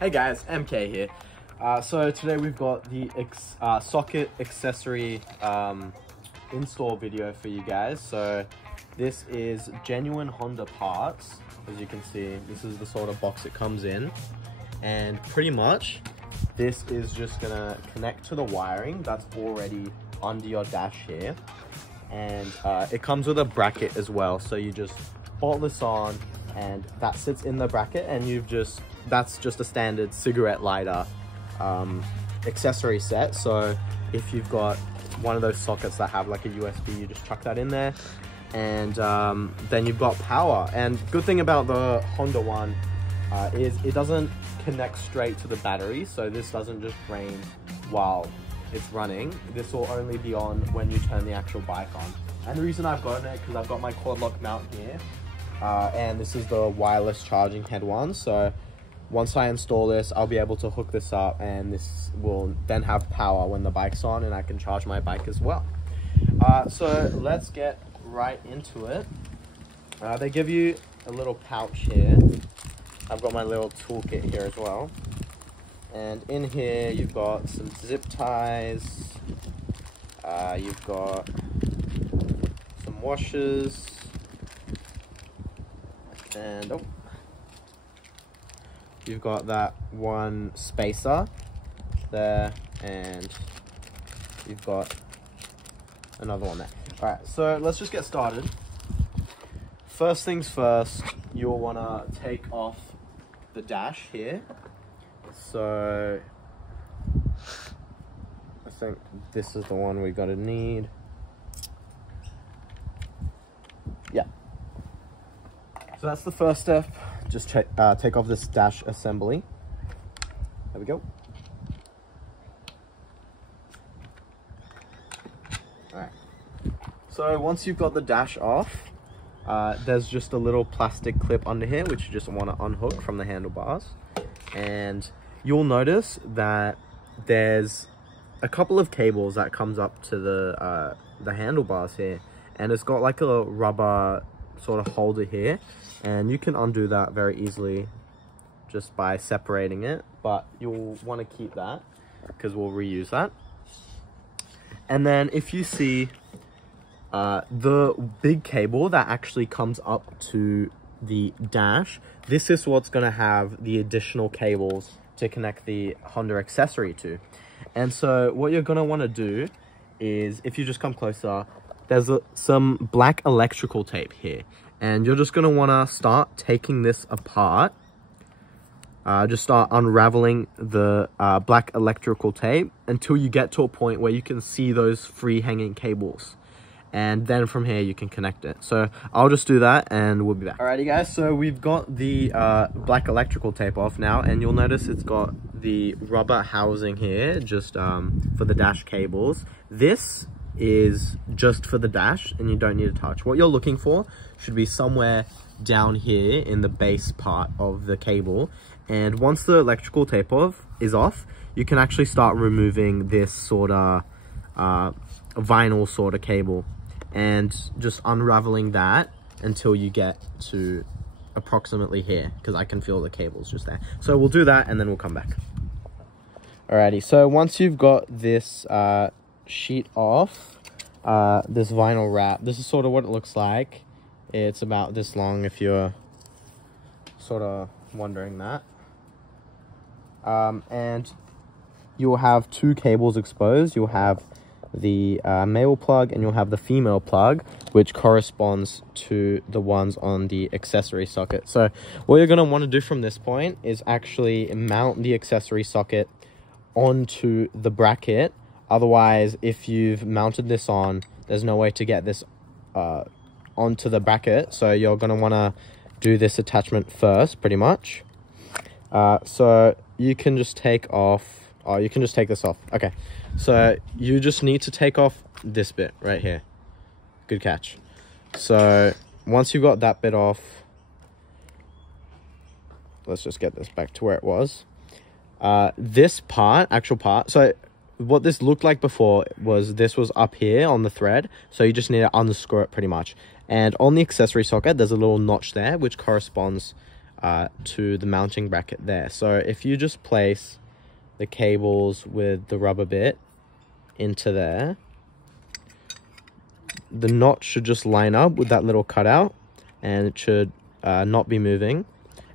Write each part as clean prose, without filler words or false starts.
Hey guys, MK here. So today we've got the socket accessory install video for you guys. So this is genuine Honda parts. As you can see, this is the sort of box it comes in. And pretty much, this is just gonna connect to the wiring that's already under your dash here. And it comes with a bracket as well. So you just bolt this on and that sits in the bracket, and that's just a standard cigarette lighter accessory set. So if you've got one of those sockets that have like a USB, you just chuck that in there, and then you've got power. And good thing about the Honda one is it doesn't connect straight to the battery, so this doesn't just drain while it's running. This will only be on when you turn the actual bike on. And the reason I've gotten it, because I've got my Quadlock mount here, and this is the wireless charging head one. So once I install this, I'll be able to hook this up, and this will then have power when the bike's on, and I can charge my bike as well. So let's get right into it. They give you a little pouch here. I've got my little toolkit here as well. And in here, you've got some zip ties. You've got some washers. And you've got that one spacer there, and you've got another one there. All right, so let's just get started. First things first, you'll want to take off the dash here. So I think this is the one we're gonna need. Yeah. So that's the first step. Just take off this dash assembly. There we go. Alright. So once you've got the dash off, there's just a little plastic clip under here which you just want to unhook from the handlebars. And you'll notice that there's a couple of cables that comes up to the handlebars here, and it's got like a rubber sort of holder here, and you can undo that very easily just by separating it, but you'll want to keep that because we'll reuse that. And then if you see the big cable that actually comes up to the dash, this is what's going to have the additional cables to connect the Honda accessory to. And so what you're going to want to do is, if you just come closer, there's some black electrical tape here, and you're just going to want to start taking this apart. Just start unraveling the black electrical tape until you get to a point where you can see those free hanging cables. And then from here you can connect it. So I'll just do that and we'll be back. Alrighty guys, so we've got the black electrical tape off now, and you'll notice it's got the rubber housing here just for the dash cables. This is just for the dash and you don't need to touch. What you're looking for should be somewhere down here in the base part of the cable. And once the electrical tape is off, you can actually start removing this sort of vinyl sort of cable, and just unraveling that until you get to approximately here, because I can feel the cables just there. So we'll do that and then we'll come back. Alrighty, so once you've got this sheet off, this vinyl wrap, this is sort of what it looks like. It's about this long if you're sort of wondering that. And you'll have two cables exposed. You'll have the male plug and you'll have the female plug, which corresponds to the ones on the accessory socket. So what you're going to want to do from this point is actually mount the accessory socket onto the bracket. Otherwise, if you've mounted this on, there's no way to get this onto the bracket. So you're going to want to do this attachment first, pretty much. So you can just take off, you can just take this off. Okay, so you just need to take off this bit right here. Good catch. So once you've got that bit off, let's just get this back to where it was. This part, actual part, so what this looked like before was this was up here on the thread, so you just need to unscrew it pretty much. And on the accessory socket, there's a little notch there, which corresponds to the mounting bracket there. So if you just place the cables with the rubber bit into there, the notch should just line up with that little cutout, and it should not be moving.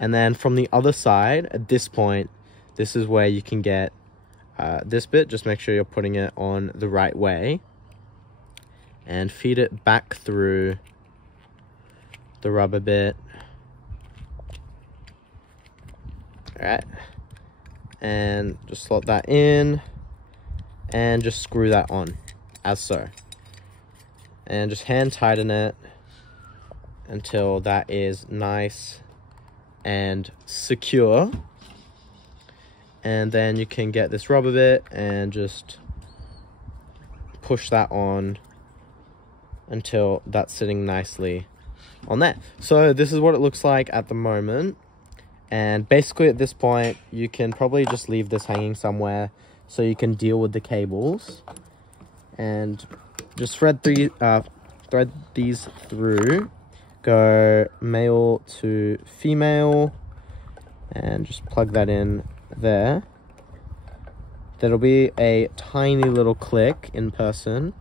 And then from the other side, at this point, this is where you can get this bit. Just make sure you're putting it on the right way and feed it back through the rubber bit. All right, and just slot that in and just screw that on as so, and just hand tighten it until that is nice and secure. And then you can get this rubber bit and just push that on until that's sitting nicely on there. So this is what it looks like at the moment. And basically at this point, you can probably just leave this hanging somewhere so you can deal with the cables. And just thread these through. Go male to female. And just plug that in there. There'll be a tiny little click in person.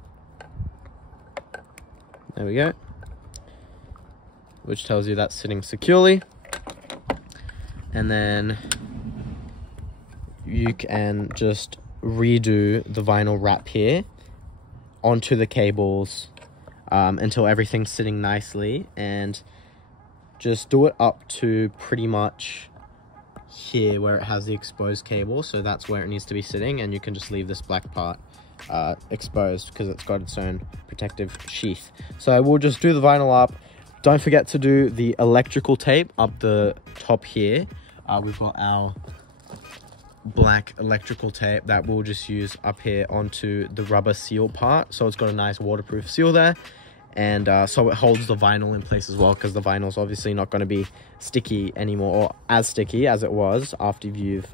There we go. Which tells you that's sitting securely. And then you can just redo the vinyl wrap here onto the cables until everything's sitting nicely, and just do it up to pretty much here where it has the exposed cable. So that's where it needs to be sitting, and you can just leave this black part exposed because it's got its own protective sheath. So we'll just do the vinyl up. Don't forget to do the electrical tape up the top here. We've got our black electrical tape that we'll just use up here onto the rubber seal part. So it's got a nice waterproof seal there. And so it holds the vinyl in place as well, because the vinyl's obviously not going to be sticky anymore, or as sticky as it was after you've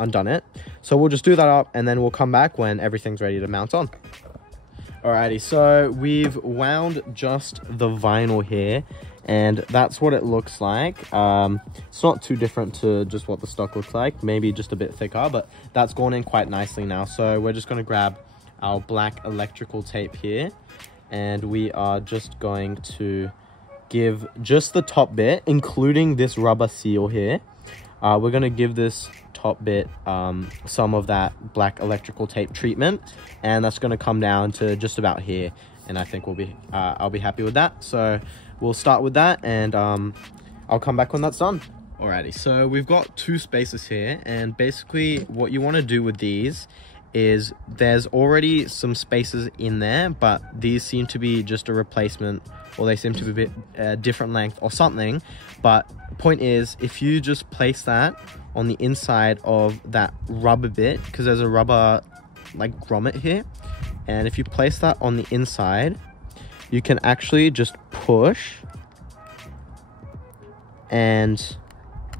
undone it. So we'll just do that up, and then we'll come back when everything's ready to mount on. Alrighty, so we've wound just the vinyl here, and that's what it looks like. It's not too different to just what the stock looks like, maybe just a bit thicker, but that's gone in quite nicely now. So we're just going to grab our black electrical tape here, and we are just going to give just the top bit, including this rubber seal here. We're going to give this top bit some of that black electrical tape treatment, and that's going to come down to just about here, and I think I'll be happy with that. So we'll start with that, and I'll come back when that's done. Alrighty, so we've got two spaces here, and basically what you want to do with these is there's already some spaces in there, but these seem to be just a replacement, or they seem to be a bit different length or something. But point is, if you just place that on the inside of that rubber bit, because there's a rubber like grommet here, and if you place that on the inside, you can actually just push, and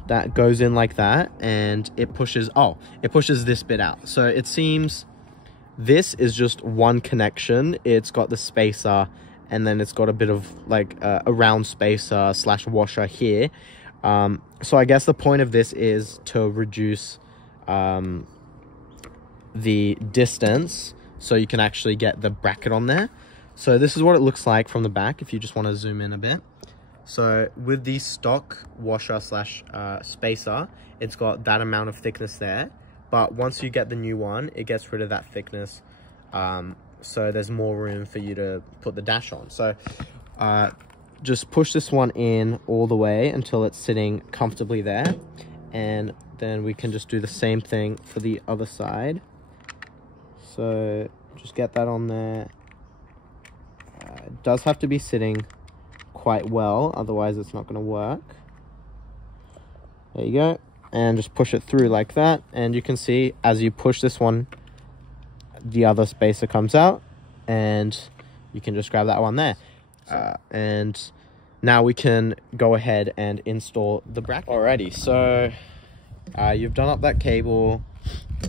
that goes in like that, and it pushes this bit out. So it seems this is just one connection. It's got the spacer, and then it's got a bit of like a round spacer slash washer here. So I guess the point of this is to reduce the distance so you can actually get the bracket on there. So this is what it looks like from the back if you just want to zoom in a bit. So with the stock washer slash spacer, it's got that amount of thickness there. But once you get the new one, it gets rid of that thickness. So there's more room for you to put the dash on. So just push this one in all the way until it's sitting comfortably there. And then we can just do the same thing for the other side. So just get that on there. It does have to be sitting quite well, otherwise it's not going to work. There you go, and just push it through like that, and you can see as you push this one, the other spacer comes out, and you can just grab that one there. And now we can go ahead and install the bracket. Alrighty, so you've done up that cable,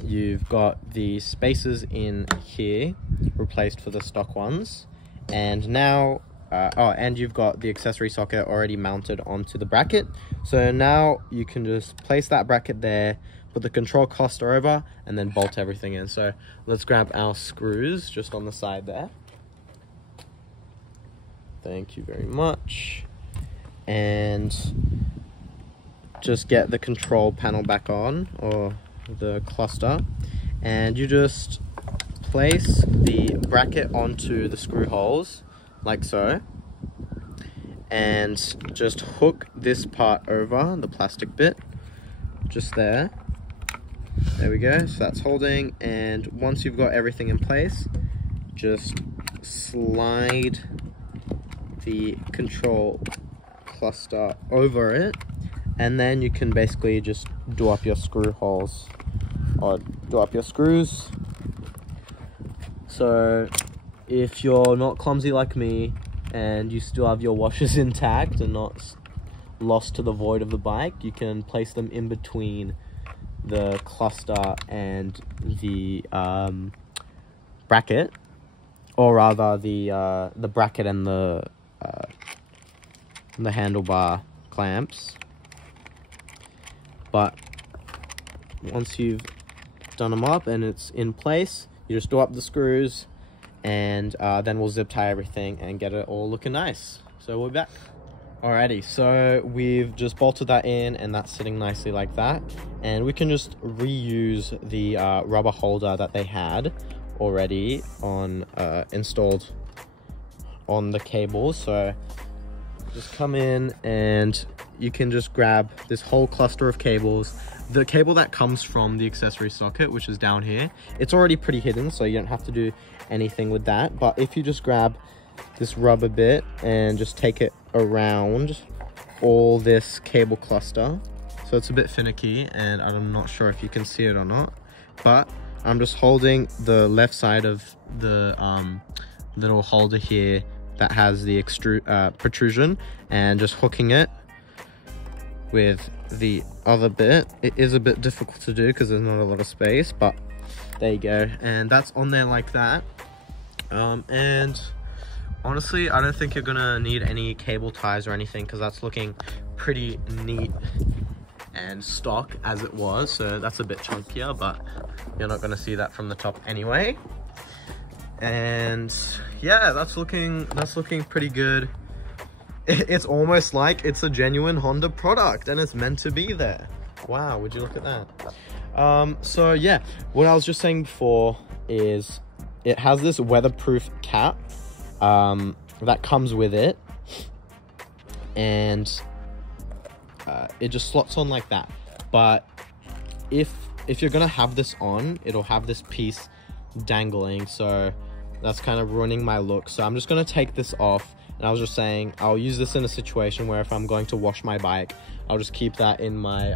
you've got the spacers in here replaced for the stock ones, and now and you've got the accessory socket already mounted onto the bracket. So now you can just place that bracket there, put the control cluster over, and then bolt everything in. So let's grab our screws just on the side there. Thank you very much. And just get the control panel back on, or the cluster, and you just place the bracket onto the screw holes like so, and just hook this part over, the plastic bit, just there. There we go, so that's holding, and once you've got everything in place, just slide the control cluster over it, and then you can basically just do up your screw holes, or do up your screws. So if you're not clumsy like me and you still have your washers intact and not lost to the void of the bike, you can place them in between the cluster and the bracket, or rather the bracket and the handlebar clamps. But once you've done them up and it's in place, you just do up the screws, and then we'll zip tie everything and get it all looking nice. So we're back. Alrighty, so we've just bolted that in, and that's sitting nicely like that. And we can just reuse the rubber holder that they had already on installed on the cables. So just come in and you can just grab this whole cluster of cables. The cable that comes from the accessory socket, which is down here, it's already pretty hidden, so you don't have to do anything with that. But if you just grab this rubber bit and just take it around all this cable cluster, so it's a bit finicky and I'm not sure if you can see it or not, but I'm just holding the left side of the little holder here that has the protrusion, and just hooking it with the other bit. It is a bit difficult to do because there's not a lot of space, but there you go, and that's on there like that. And honestly, I don't think you're gonna need any cable ties or anything, because that's looking pretty neat and stock as it was. So that's a bit chunkier, but you're not gonna see that from the top anyway. And yeah, that's looking pretty good. It's almost like it's a genuine Honda product and it's meant to be there. Wow, would you look at that? So yeah, what I was just saying before is it has this weatherproof cap that comes with it, and it just slots on like that. But if you're gonna have this on, it'll have this piece dangling, so that's kind of ruining my look. So I'm just gonna take this off. And I was just saying, I'll use this in a situation where if I'm going to wash my bike, I'll just keep that in my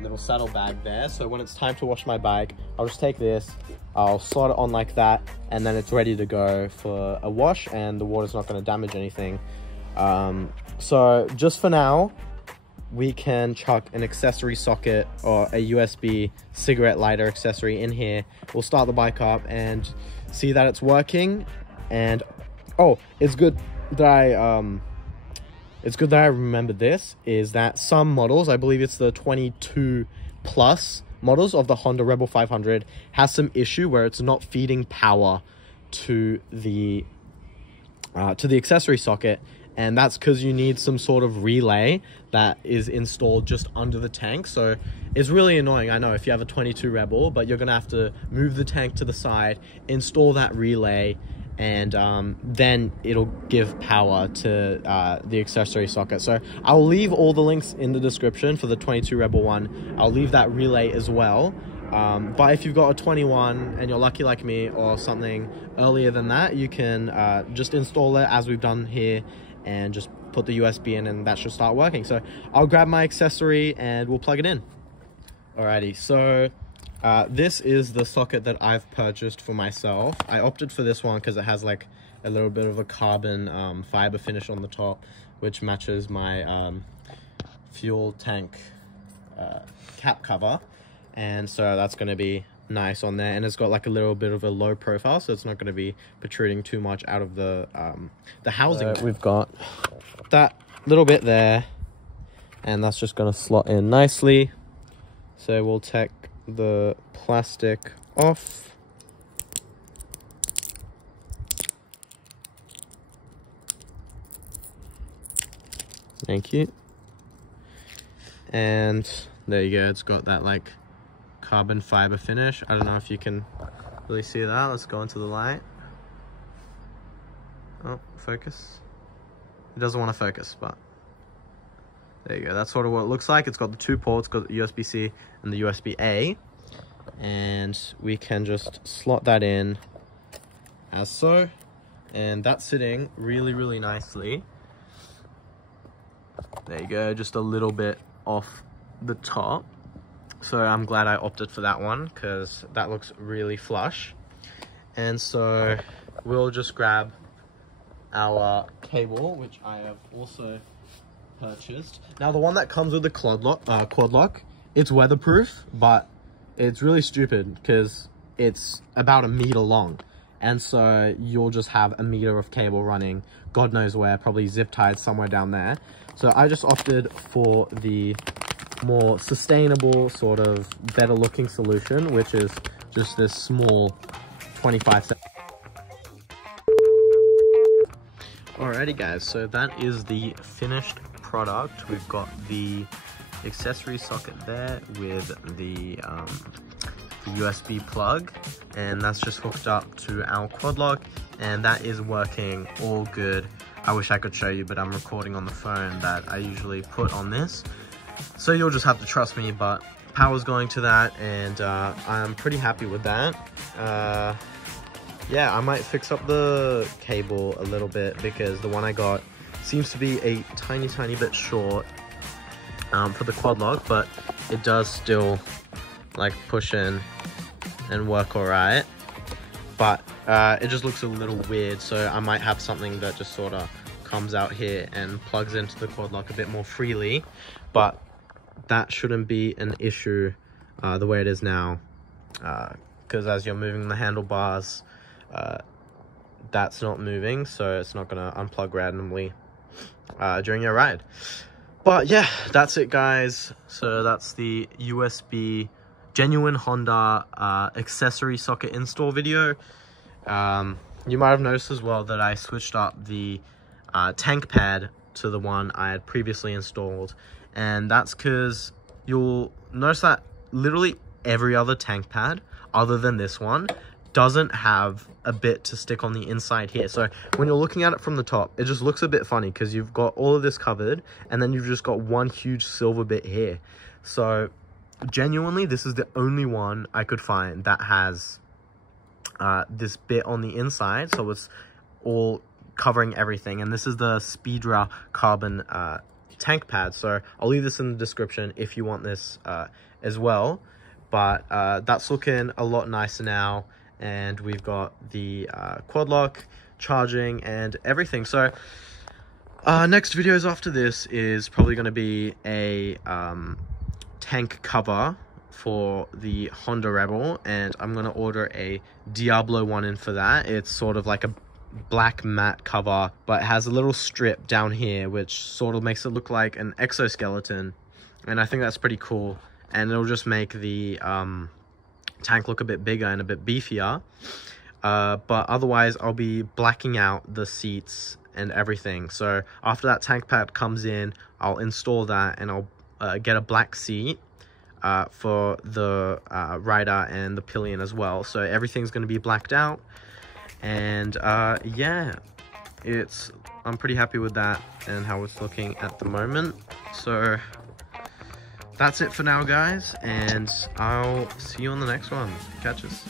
little saddle bag there. So when it's time to wash my bike, I'll just take this, I'll slot it on like that, and then it's ready to go for a wash, and the water's not going to damage anything. So just for now, we can chuck an accessory socket or a USB cigarette lighter accessory in here. We'll start the bike up and see that it's working. And oh, it's good that I remembered this, is that some models, I believe it's the 22 plus models of the Honda Rebel 500, has some issue where it's not feeding power to the accessory socket, and that's because you need some sort of relay that is installed just under the tank. So it's really annoying, I know, if you have a 22 Rebel, but you're gonna have to move the tank to the side, install that relay, and then it'll give power to the accessory socket. So I'll leave all the links in the description for the 22 Rebel one. I'll leave that relay as well. But if you've got a 21 and you're lucky like me, or something earlier than that, you can just install it as we've done here and just put the USB in, and that should start working. So I'll grab my accessory and we'll plug it in. Alrighty, so this is the socket that I've purchased for myself. I opted for this one because it has like a little bit of a carbon fiber finish on the top, which matches my fuel tank cap cover. And so that's going to be nice on there, and it's got like a little bit of a low profile, so it's not going to be protruding too much out of the housing. We've got that little bit there, and that's just going to slot in nicely. So we'll take the plastic off. Thank you. And there you go, it's got that like carbon fiber finish. I don't know if you can really see that. Let's go into the light. Oh, focus. It doesn't want to focus, but there you go. That's sort of what it looks like. It's got the 2 ports, got the USB-C and the USB-A. And we can just slot that in as so. And that's sitting really, really nicely. There you go, just a little bit off the top. So I'm glad I opted for that one because that looks really flush. And so we'll just grab our cable, which I have also purchased. Now the one that comes with the Quadlock, it's weatherproof, but it's really stupid because it's about 1 meter long. And so you'll just have 1 meter of cable running, God knows where, probably zip tied somewhere down there. So I just opted for the more sustainable, sort of better looking solution, which is just this small 25 cm. Alrighty guys, so that is the finished product. We've got the accessory socket there with the USB plug, and that's just hooked up to our Quadlock, and that is working all good. I wish I could show you, but I'm recording on the phone that I usually put on this, so you'll just have to trust me, but power's going to that, and I'm pretty happy with that. Yeah, I might fix up the cable a little bit because the one I got seems to be a tiny bit short for the Quadlock, but it does still like push in and work all right. But it just looks a little weird, so I might have something that just sort of comes out here and plugs into the Quadlock a bit more freely, but that shouldn't be an issue the way it is now, because as you're moving the handlebars, that's not moving, so it's not going to unplug randomly during your ride. But yeah, that's it guys. So that's the USB genuine Honda accessory socket install video. You might have noticed as well that I switched up the tank pad to the one I had previously installed, and that's because you'll notice that literally every other tank pad other than this one doesn't have a bit to stick on the inside here. So when you're looking at it from the top, it just looks a bit funny because you've got all of this covered and then you've just got one huge silver bit here. So genuinely, this is the only one I could find that has this bit on the inside, so it's all covering everything. And this is the Speedra carbon tank pad, so I'll leave this in the description if you want this as well. But that's looking a lot nicer now, and we've got the Quadlock charging and everything. So next videos after this is probably going to be a tank cover for the Honda Rebel, and I'm going to order a Diablo one in for that. It's sort of like a black matte cover, but it has a little strip down here which sort of makes it look like an exoskeleton, and I think that's pretty cool, and it'll just make the tank look a bit bigger and a bit beefier. But otherwise I'll be blacking out the seats and everything. So after that tank pad comes in, I'll install that, and I'll get a black seat for the rider and the pillion as well. So everything's going to be blacked out, and yeah, I'm pretty happy with that and how it's looking at the moment. So that's it for now guys, and I'll see you on the next one. Catch us.